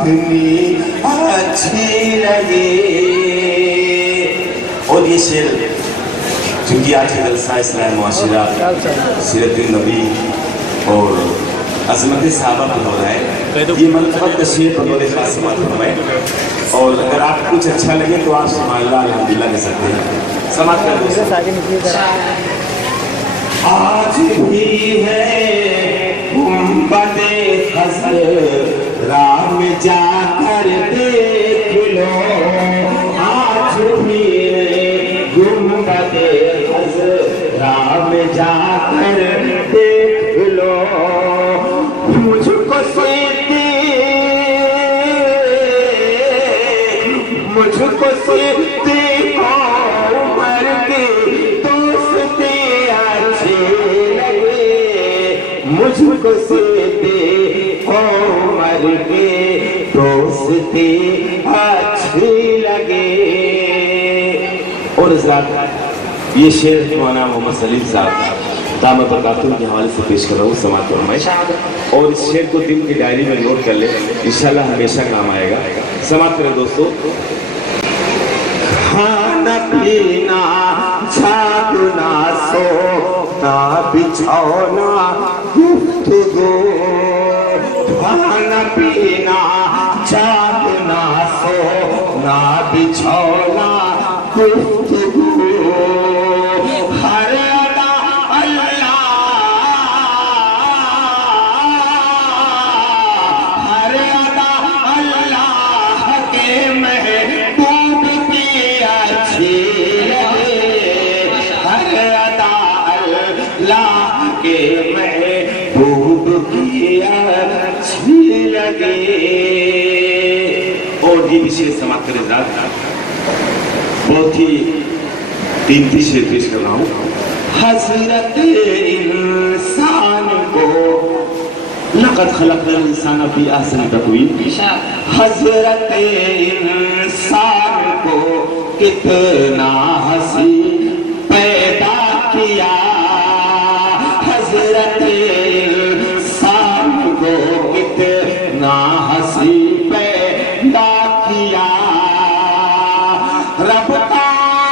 चांदनी अच्छी लगे। और ये शेर चूंकि आज का जलसा इस्लाम मुआशिरा सीरत नबी और अजमत साहबा पर हो रहा है, ये मनफ़रत का शेर बतौर खास समात फरमाए। और अगर आपको कुछ अच्छा लगे तो आप सुभानअल्लाह अल्हम्दुलिल्लाह कह सकते हैं। समात कर दो। आज भी है गुंबदे खज़रा में जाकर देख लो। आज भी है गुंबदे खज़रा में जाकर देख लो। मुझको सीते उमर की दोस्ती अच्छी लगे। मुझको सीते उमर की दोस्ती अच्छी लगे। और ये शेर मौलाना मोहम्मद सलीम साहब दामद बरकातुहू के हवाले से पेश कर रहा हूँ, समात फरमाएं। और इस शेर को दिल की डायरी में नोट कर ले, इंशाल्लाह हमेशा काम आएगा। समात करें दोस्तों। खाना पीना जागना सोना बिछौना गुफ्तगू। खाना पीना जागना सोना बिछौना गुफ्तगू। हर अदा अल्लाह, हर अदा अल्लाह के महबूब की अच्छी लगे। हर अदा अल्लाह के महबूब की अच्छी लगे। और ये विशेष समाप्त करे जात बहुत ही कीमती शेर पेश कर रहा हूँ। हज़रत इंसान को लक़द ख़लक़नल इंसान फ़ी अहसनि तक़वीम। हज़रत इंसान को कितना हंसी पैदा किया। हज़रत इंसान को कितना हंसी पैदा किया। रब ताला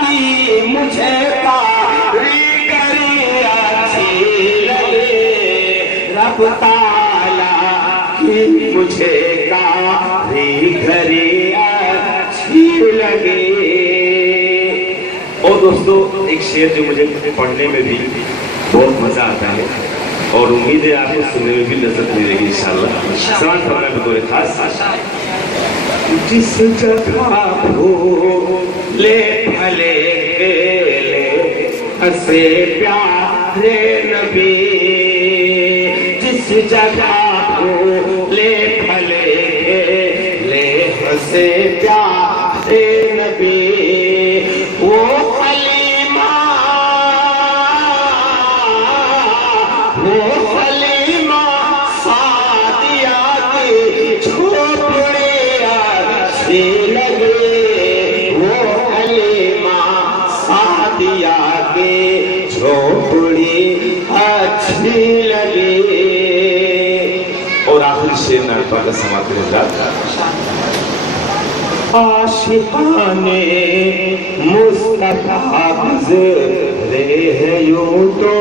की मुझे कारीगरी अच्छी लगे। रब ताला की मुझे कारीगरी अच्छी लगे। और दोस्तों एक शेर जो मुझे पढ़ने में भी बहुत मजा आता है और उम्मीद है आपको सुनने में भी लज़्ज़त मिलेगी इंशाअल्लाह। समाज फरमाए बतौर खास। जिस जगह भूले भले खेले हंसे प्यारे नबी। जिस जगह भूले भले खेले हंसे प्यारे नबी। वो हलीमा सादिया की झोपड़ी अच्छी लगे। वो हलीमा सादिया की झोपड़ी अच्छी लगे। और आखिरी शेर नाटक का समाप्त हो जाता। आशिकाने मुस्तफा गुज़रे हैं यूं तो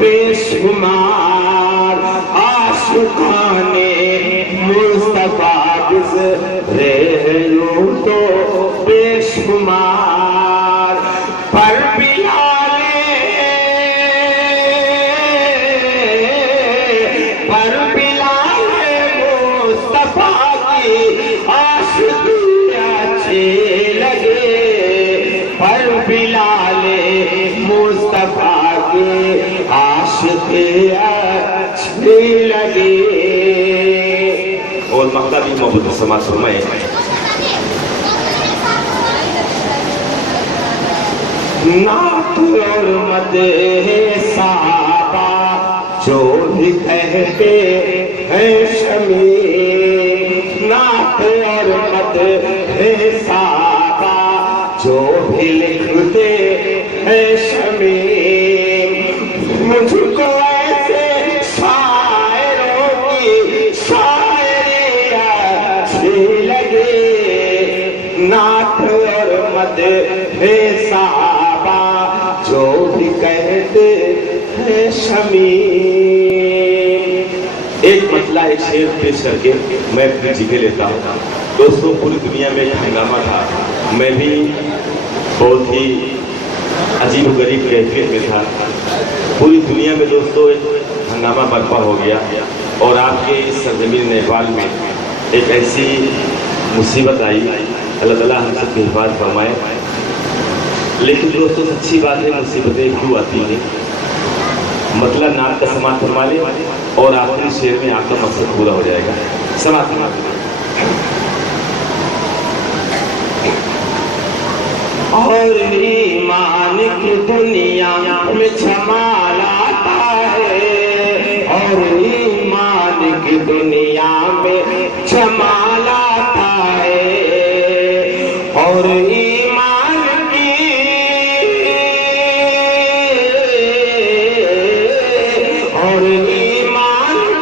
बेशुमार। आशिकाने मुस्तफा गुज़रे हैं यूं तो बेशुमार। पर बिलाले मुस्तफा की आशिकी अच्छी लगे। पर बिलाले मुस्तफा की आशिकी अच्छी लगे। और मकता भी मोहब्बत समाज फरमाए। नात और मदह साहबा जो भी कहते हैं शमी। नात और मदह साहबा जो भी लिखते हैं शमी। शमीम। एक मतला एक शेर पेश करके मैं अपनी जगह लेता हूँ। दोस्तों पूरी दुनिया में एक हंगामा था, मैं भी बहुत ही अजीब गरीब कैफियत में था। पूरी दुनिया में दोस्तों एक हंगामा बर्पा हो गया और आपके इस सरजमीन नेपाल में एक ऐसी मुसीबत आई, अल्लाह ताला हम सब की हिफाजत फरमाए। लेकिन दोस्तों सच्ची बात है, मुसीबतें क्यों आती हैं? मतलब नाक का समाज फरमा ले और आखिरी शेर में आपका मकसद पूरा हो जाएगा। समाज फरमा और ईमान की दुनिया में जमाल आता है, और ईमान की दुनिया में जमाल आता है, और ईमान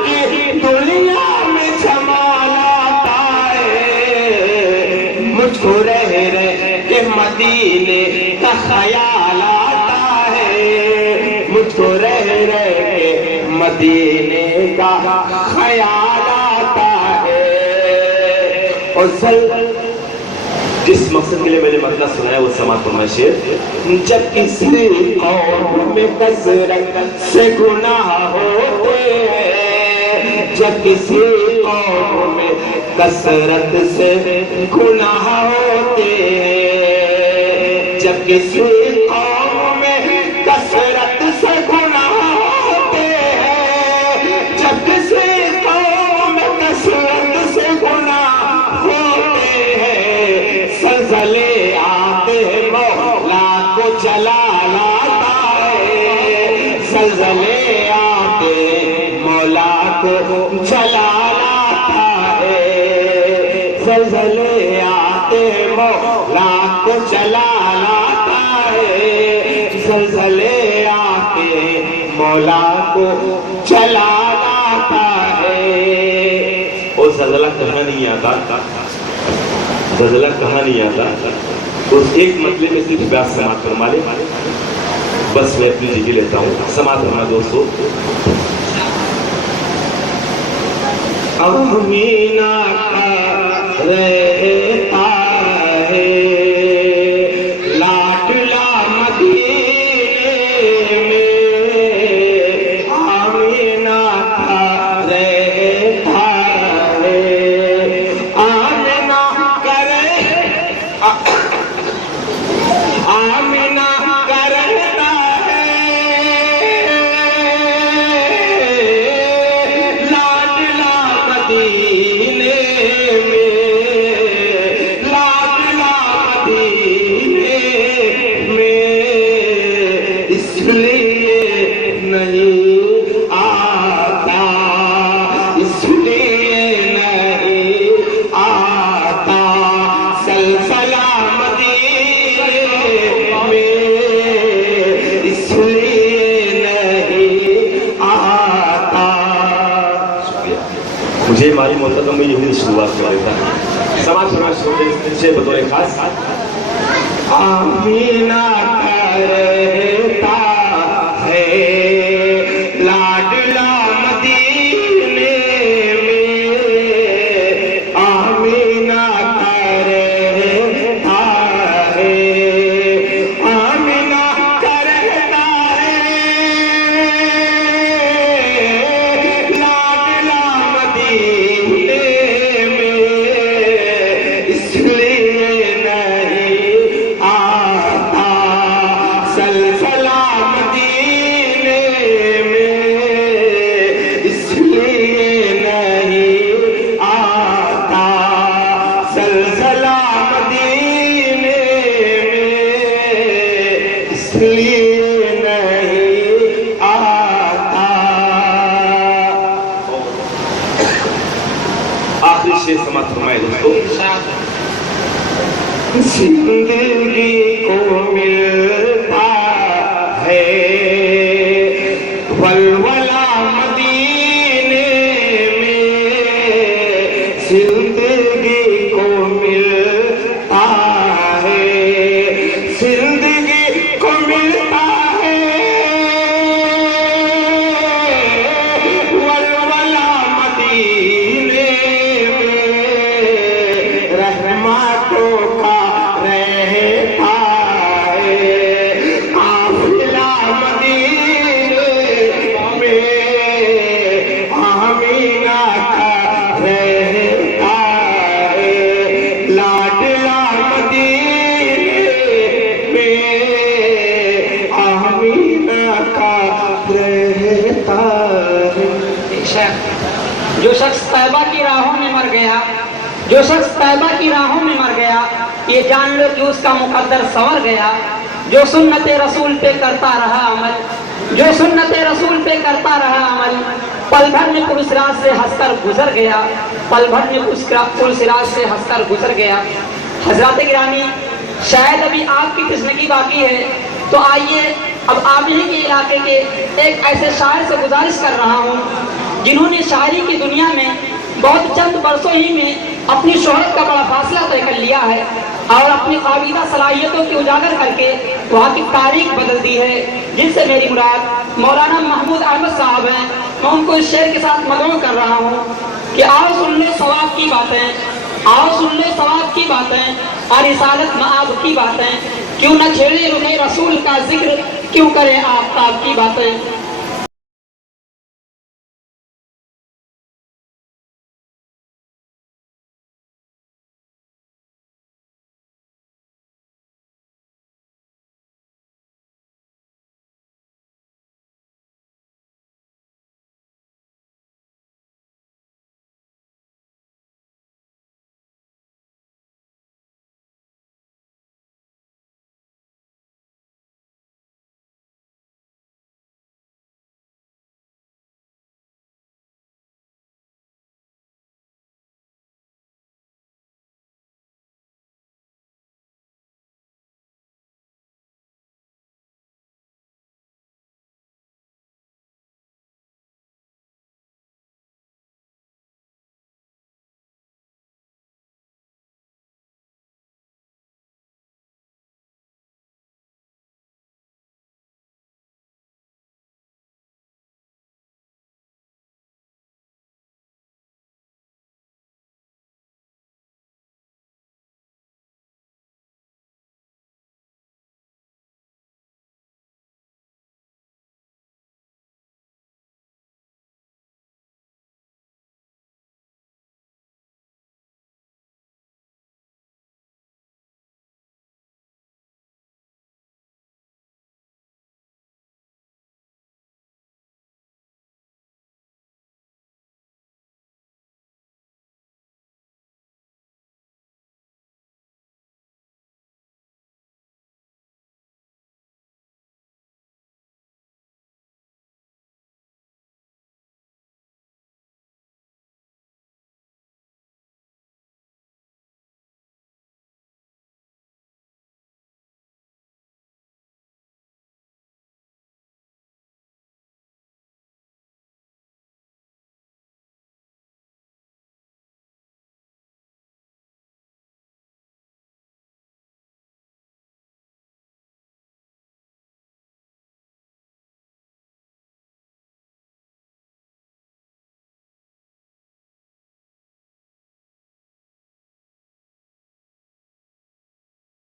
की दुनिया में जमाल आता है। मुझको रह के मदीने का ख्याल आता है, मुझको रह के मदीने का ख्याल आता है। और जिस मकसद के लिए मैंने मतलब सुनाया वो समाज फरमाइश है। जब किसी कौम में कसरत से गुनाह होते हैं, जब किसी कौम में कसरत से गुनाह होते हैं, जब किसी कौम में कसरत से गुनाह होते हैं, जब किसी कौम में कसरत से गुनाह होते हैं, सलसले आते मौला को जलाल आता है, सलसले आते मौला को जलाल आता है, सलसले आते मौला को जलाल आता है, सलसले आते मौला को जलाल आता है। और सलसला कहाँ नहीं आता, ज़लज़ला कहाँ नहीं आता, उस एक मतले में सिर्फ ब्यास समाप्त फरमा ले, बस मैं अपनी जगह लेता हूँ। समाप्त फरमा दोस्तों। अमीना का रहता है लाडला मदीने में, अमीना का रहता है, आमिना करे आमिना करता है लाडला मदीने में, लाडला मदीने में, इसलिए नहीं आता, इसलिए नहीं आता, सलसला मदीने में, इसलिए नहीं आता। मुझे मालूम होता तो मैं यही शुरुआत कर देता। समाज से बतौर खास आमीना करता है लाडला मदीने में, आमीना करता है, आमीना करता है लाडला मदीने में, इसलिए नहीं आता, सलसला मदीने में, इसलिए नहीं आता, सलसला मदीने में, इसलिए नहीं आता। आखिरी शेर समाप्त फरमाए दोस्तों। जिंदगी को मिलता है वलवला मदीने में, जिंदगी को मिलता है, जिंदगी को मिलता है शेख, जो शख्स तैबा की राहों में मर गया, जो शख्स तैबा की राहों में मर गया, ये जान लो कि उसका मुकद्दर संवर गया। जो सुन्नत रसूल पे करता रहा अमल, जो सुन्नत रसूल पे करता रहा अमल, पल भर में पुरसिराज से हंसकर गुजर गया, पल भर में पुरसिराज से हंसकर गुजर गया। हजरत गिरामी, शायद अभी आपकी तस्नगी बाकी है, तो आइए अब आप ही के इलाके के एक ऐसे शायर से गुजारिश कर रहा हूँ जिन्होंने शायरी की दुनिया में बहुत चंद बरसों ही में अपनी शोहरत का बड़ा फासला तय कर लिया है और अपनी काबिदा सलाहियतों की उजागर करके वहाँ की तारीख बदल दी है, जिनसे मेरी मुराद मौलाना महमूद अहमद साहब हैं। मैं उनको इस शेर के साथ मदऊ कर रहा हूँ कि आओ सुन ले सवाब की बातें, आओ सुन ले सवाब की बातें और रिसालत मआब की बातें, क्यों न छेड़े रुखे रसूल का जिक्र, क्यों करे आफ्ताब की बातें।